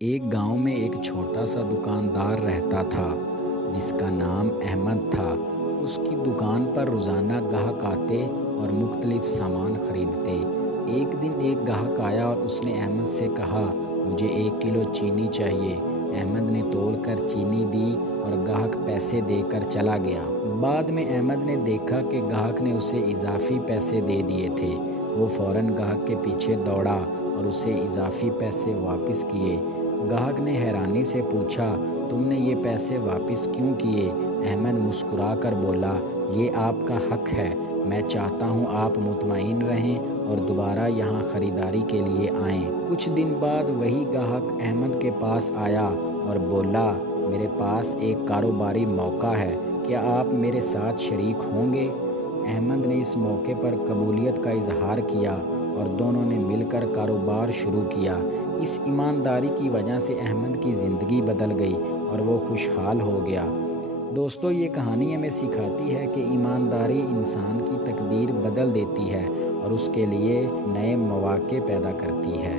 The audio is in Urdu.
ایک گاؤں میں ایک چھوٹا سا دکاندار رہتا تھا جس کا نام احمد تھا۔ اس کی دکان پر روزانہ گاہک آتے اور مختلف سامان خریدتے۔ ایک دن ایک گاہک آیا اور اس نے احمد سے کہا، مجھے 1 کلو چینی چاہیے۔ احمد نے تول کر چینی دی اور گاہک پیسے دے کر چلا گیا۔ بعد میں احمد نے دیکھا کہ گاہک نے اسے اضافی پیسے دے دیے تھے۔ وہ فوراً گاہک کے پیچھے دوڑا اور اسے اضافی پیسے واپس کیے۔ گاہک نے حیرانی سے پوچھا، تم نے یہ پیسے واپس کیوں کیے؟ احمد مسکرا کر بولا، یہ آپ کا حق ہے۔ میں چاہتا ہوں آپ مطمئن رہیں اور دوبارہ یہاں خریداری کے لیے آئیں۔ کچھ دن بعد وہی گاہک احمد کے پاس آیا اور بولا، میرے پاس ایک کاروباری موقع ہے، کیا آپ میرے ساتھ شریک ہوں گے؟ احمد نے اس موقع پر قبولیت کا اظہار کیا اور دونوں نے مل کر کاروبار شروع کیا۔ اس ایمانداری کی وجہ سے احمد کی زندگی بدل گئی اور وہ خوشحال ہو گیا۔ دوستو، یہ کہانی ہمیں سکھاتی ہے کہ ایمانداری انسان کی تقدیر بدل دیتی ہے اور اس کے لیے نئے مواقع پیدا کرتی ہے۔